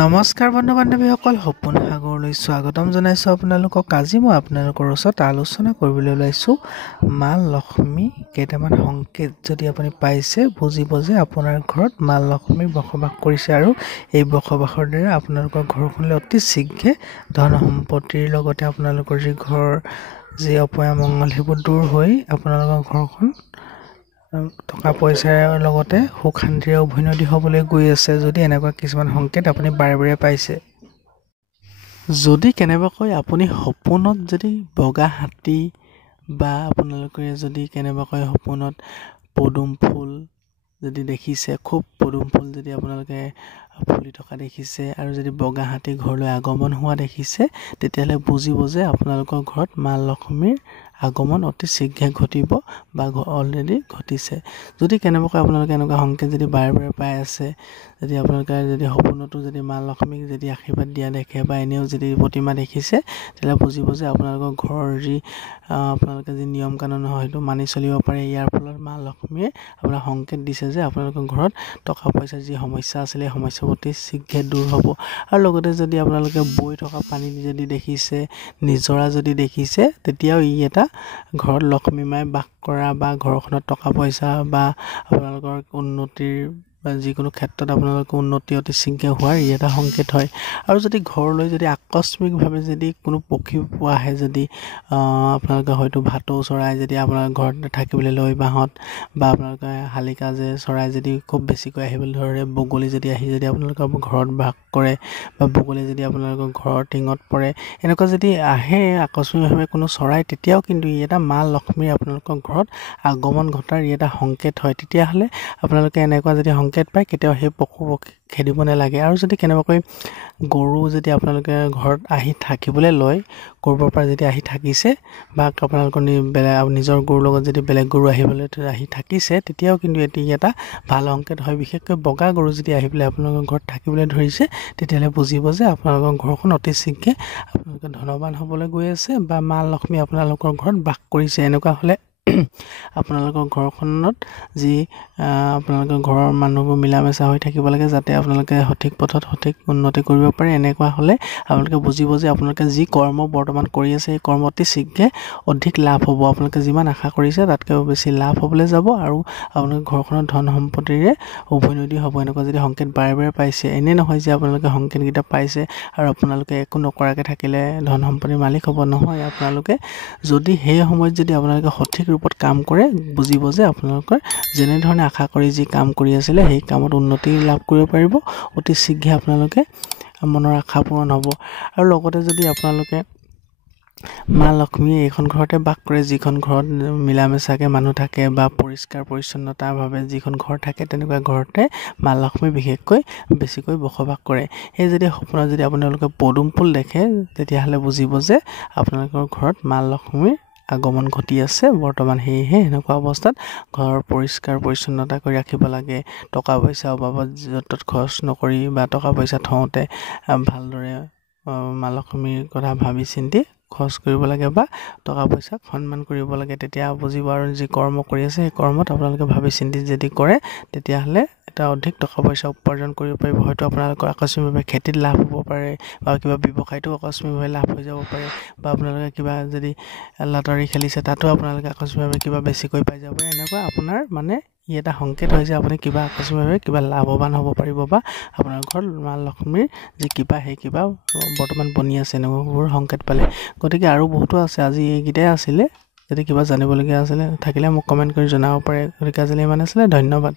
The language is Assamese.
নমস্কাৰ বন্ধু বান্ধৱীসকল, সপোন সাগৰলৈ স্বাগতম জনাইছোঁ আপোনালোকক। আজি মই আপোনালোকৰ ওচৰত আলোচনা কৰিবলৈ ওলাইছোঁ মা লক্ষ্মী কেইটামান সংকেত। যদি আপুনি পাইছে বুজিব যে আপোনাৰ ঘৰত মা লক্ষ্মী বসবাস কৰিছে আৰু এই বসবাসৰ দ্বাৰা আপোনালোকৰ ঘৰখনলৈ অতি শীঘ্ৰে ধন সম্পত্তিৰ লগতে আপোনালোকৰ যি অপয়া মংগল সেইবোৰ দূৰ হৈ আপোনালোকৰ ঘৰখন টকা পইচাৰ লগতে সুখ শান্তিৰে উভৈনদী হ'বলৈ গৈ আছে। যদি এনেকুৱা কিছুমান সংকেত আপুনি বাৰে বাৰে পাইছে, যদি কেনেবাকৈ আপুনি সপোনত যদি বগা হাতী বা আপোনালোকে যদি কেনেবাকৈ সপোনত পদুম ফুল যদি দেখিছে, খুব পদুম ফুল যদি আপোনালোকে ফুলি থকা দেখিছে আৰু যদি বগা হাতী ঘৰলৈ আগমন হোৱা দেখিছে, তেতিয়াহ'লে বুজিব যে আপোনালোকৰ ঘৰত মা লক্ষ্মীৰ আগমন অতি শীঘ্ৰে ঘটিব বা অলৰেডি ঘটিছে। যদি কেনেবাকৈ আপোনালোকে এনেকুৱা সংকেত যদি বাৰে বাৰে পাই আছে, যদি আপোনালোকে যদি সপোনতো যদি মা লক্ষ্মীক যদি আশীৰ্বাদ দিয়া দেখে বা এনেও যদি প্ৰতিমা দেখিছে, তেতিয়াহ'লে বুজিব যে আপোনালোকৰ ঘৰৰ আপোনালোকে যি নিয়ম কানুন হয় সেইটো মানি চলিব পাৰে। ইয়াৰ ফলত মা লক্ষ্মীয়ে আপোনাক সংকেত দিছে যে আপোনালোকৰ ঘৰত টকা পইচাৰ যি সমস্যা আছিলে এই সমস্যা অতি শীঘ্ৰে দূৰ হ'ব। আৰু লগতে যদি আপোনালোকে বৈ থকা পানী যদি দেখিছে, নিজৰা যদি দেখিছে, তেতিয়াও ই এটা ঘৰত লক্ষ্মী মাই বাস কৰা বা ঘৰখনত টকা পইচা বা আপোনালোকৰ উন্নতিৰ বা যিকোনো ক্ষেত্ৰত আপোনালোকৰ উন্নতি অতি শীঘ্ৰে হোৱাৰ ই এটা সংকেত হয়। আৰু যদি ঘৰলৈ যদি আকস্মিকভাৱে যদি কোনো পক্ষী আহে, যদি আপোনালোকে হয়তো ভাটৌ চৰাই যদি আপোনাৰ ঘৰত থাকিবলৈ লয় বাঁহত, বা আপোনালোকে শালিকা যে চৰাই যদি খুব বেছিকৈ আহিবলৈ ধৰে, বগলী যদি আহি যদি আপোনালোকৰ ঘৰত বাস কৰে বা বগলী যদি আপোনালোকৰ ঘৰৰ টিঙত পৰে, এনেকুৱা যদি আহে আকস্মিকভাৱে কোনো চৰাই, তেতিয়াও কিন্তু ই এটা মা লক্ষ্মীৰ আপোনালোকৰ ঘৰত আগমন ঘটাৰ ই এটা সংকেত হয়। তেতিয়াহ'লে আপোনালোকে এনেকুৱা যদি সংকেত পায়, কেতিয়াও সেই পশু পক্ষী খেদিব নালাগে। আৰু যদি কেনেবাকৈ গৰু যদি আপোনালোকে ঘৰত আহি থাকিবলৈ লয়, ক'ৰবাৰ পৰা যদি আহি থাকিছে বা আপোনালোকৰ নিজৰ গৰুৰ লগত যদি বেলেগ গৰু আহি থাকিছে, তেতিয়াও কিন্তু এটি এটা ভাল সংকেত হয়। বিশেষকৈ বগা গৰু যদি আহি পেলাই আপোনালোকৰ ঘৰত থাকিবলৈ ধৰিছে, তেতিয়াহ'লে বুজিব যে আপোনালোকৰ ঘৰখন অতি শীঘ্ৰে আপোনালোকে ধনৱান হ'বলৈ গৈ আছে বা মা লক্ষ্মী আপোনালোকৰ ঘৰত বাস কৰিছে। এনেকুৱা হ'লে আপোনালোকৰ ঘৰখনত যি আপোনালোকৰ ঘৰৰ মানুহবোৰ মিলা মিছা হৈ থাকিব লাগে, যাতে আপোনালোকে সঠিক পথত সঠিক উন্নতি কৰিব পাৰে। এনেকুৱা হ'লে আপোনালোকে বুজিব যে আপোনালোকে যি কৰ্ম বৰ্তমান কৰি আছে, এই কৰ্ম অতি শীঘ্ৰে অধিক লাভ হ'ব। আপোনালোকে যিমান আশা কৰিছে তাতকৈ বেছি লাভ হ'বলৈ যাব আৰু আপোনালোকে ঘৰখনত ধন সম্পত্তিৰে উভৈনদী হ'ব। এনেকুৱা যদি সংকেত বাৰে বাৰে পাইছে, এনে নহয় যে আপোনালোকে সংকেতকেইটা পাইছে আৰু আপোনালোকে একো নকৰাকৈ থাকিলে ধন সম্পত্তিৰ মালিক হ'ব। নহয়, আপোনালোকে যদি সেই সময়ত যদি আপোনালোকে সঠিক ৰূপত কাম কৰে, বুজিব যে আপোনালোকৰ যেনেধৰণে আশা কৰি যি কাম কৰি আছিলে সেই কামত উন্নতি লাভ কৰিব পাৰিব। অতি শীঘ্ৰে আপোনালোকে মনৰ আশা পূৰণ হ'ব। আৰু লগতে যদি আপোনালোকে মা লক্ষ্মীয়ে এইখন ঘৰতে বাস কৰে, যিখন ঘৰত মিলা মিছাকৈ মানুহ থাকে বা পৰিষ্কাৰ পৰিচ্ছন্নতাভাৱে যিখন ঘৰ থাকে, তেনেকুৱা ঘৰতে মা লক্ষ্মী বিশেষকৈ বেছিকৈ বসবাস কৰে। সেই যদি সপোনত যদি আপোনালোকে পদুম ফুল দেখে, তেতিয়াহ'লে বুজিব যে আপোনালোকৰ ঘৰত মা লক্ষ্মীৰ আগমন ঘটি আছে বৰ্তমান। সেয়েহে এনেকুৱা অৱস্থাত ঘৰ পৰিষ্কাৰ পৰিচ্ছন্নতা কৰি ৰাখিব লাগে। টকা পইচা অবাবত য'ত ত'ত খৰচ নকৰি বা টকা পইচা থওঁতে ভালদৰে মা লক্ষ্মীৰ কথা ভাবি চিন্তি খৰচ কৰিব লাগে বা টকা পইচাক সন্মান কৰিব লাগে। তেতিয়া বুজিব আৰু যি কৰ্ম কৰি আছে সেই কৰ্মত আপোনালোকে ভাবি চিন্তি যদি কৰে, তেতিয়াহ'লে এটা অধিক টকা পইচা উপাৰ্জন কৰিব পাৰিব। হয়তো আপোনালোকৰ আকস্মিকভাৱে খেতিত লাভ হ'ব পাৰে বা কিবা ব্যৱসায়তো আকস্মিকভাৱে লাভ হৈ যাব পাৰে, বা আপোনালোকে কিবা যদি লটাৰী খেলিছে তাতো আপোনালোকে আকস্মিকভাৱে কিবা বেছিকৈ পাই যাব পাৰে। এনেকুৱা আপোনাৰ মানে ই এটা সংকেত হয় যে আপুনি কিবা আকস্মিকভাৱে কিবা লাভৱান হ'ব পাৰিব বা আপোনাৰ ঘৰত মা লক্ষ্মীৰ যি কিবা সেই কিবা বৰ্তমান বনি আছে, এনেকুৱাবোৰ সংকেত পালে। গতিকে আৰু বহুতো আছে, আজি এইকেইটাই আছিলে। যদি কিবা জানিবলগীয়া থাকিলে মোক কমেণ্ট কৰি জনাব পাৰে। গতিকে আজিলৈ ইমান আছিলে, ধন্যবাদ।